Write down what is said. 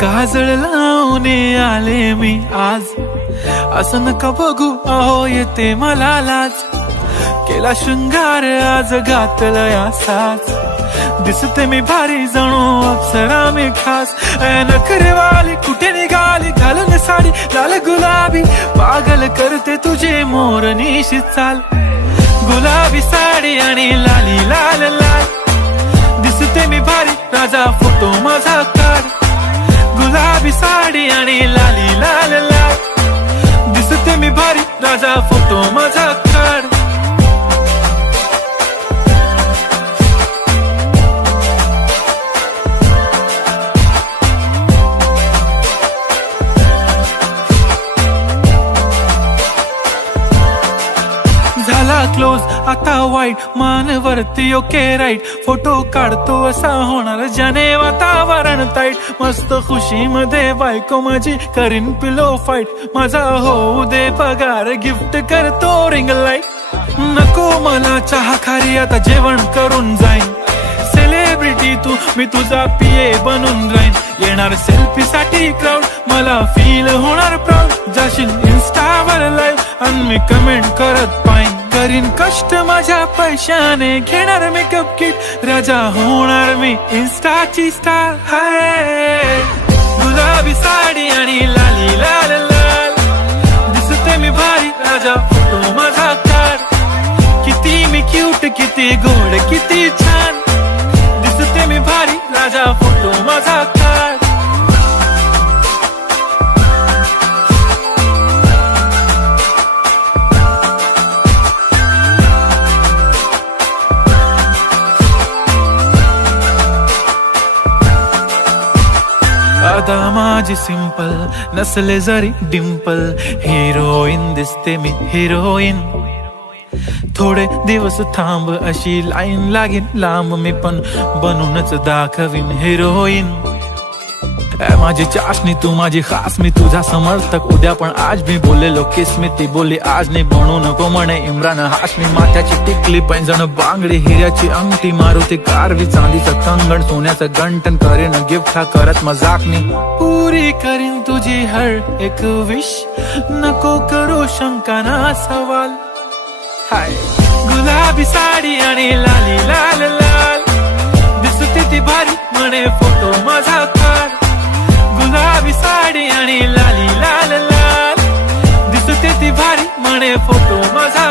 काजळ लावून आले मी आज, असं नका बघू अहो येते मला लाज। केला शृंगार आज घातला या साज, दिसते मी भारी जणू अप्सरा मी खास। नखरेवाली कुठे निघाली घालून साडी लाल गुलाबी, पागल करते तुझे मोरनीशी चाल। गुलाबी साडी आणि लाली लाल लाल, दिसते मी भारी राजा फोटो माझा काढ। गुलाबी साडी आणि लाली लाल लाल, दिसते मी भारी राजा फोटो माझा काढ। झाला क्लोज आता वाईट, मान वरती ओके राईट, फोटो काढतो असा होणार ज्याने वातावरण ताईट। मस्त खुशी मध्ये बायको माझी करीन पिलो फाईट, माझा होऊ दे पगार गिफ्ट करतो रिंग लाईट। नको मला चहा खारी आता जेवण करून जाईन, सेलिब्रिटी तू मी तुझा पीए बनून राहीन। येणार सेल्फी साठी क्राऊड मला फील होणार प्राऊड, जाशील इन्स्टावर लाईव्ह आणि मी कमेंट करत पाईन। करीन कष्ट माझ्या पैशाने घेणार मेकअप किट, राजा होणार मी इन्स्टाची स्टार। हाय गुलाबी साडी आणि लाली लाल लाल, दिसते मी भारी राजा फोटो माझा काढ। किती मी क्यूट किती गोड किती छान, दिसते मी भारी राजा फोटो माझा काढ। अदा माझी सिंपल नसले जरी डिंपल, हिरोईन दिसते मी हिरोईन। थोडे दिवस थांब अशी लाईन लागेल लांब, मी पण बनूनच दाखवीन हिरोईन। माझी चाशनी तू माझी खास, मी तुझा समर्थक उद्या पण आज मी बोललेलो किस मी, ती बोलली आज नाही बनू नको म्हणे इम्रान हाशमी। माथ्याची टिकली पैंजण बांगडी हिऱ्याची अंगठी, मारुती कारवी चांदीचं कंगण सोन्याचं गंटन, करीन गिफ्ट हा करत मजाकनी। पुरी करीन तुझी हर एक विश, नको करू शंका ना सवाल। हाय गुलाबी साडी आणि लाली लाल लाल, दिसते ती भारी म्हणे फोटो माझा काढ। गुलाबी साडी आणि लाली लाल लाल, दिसते ती भारी म्हणे फोटो माझा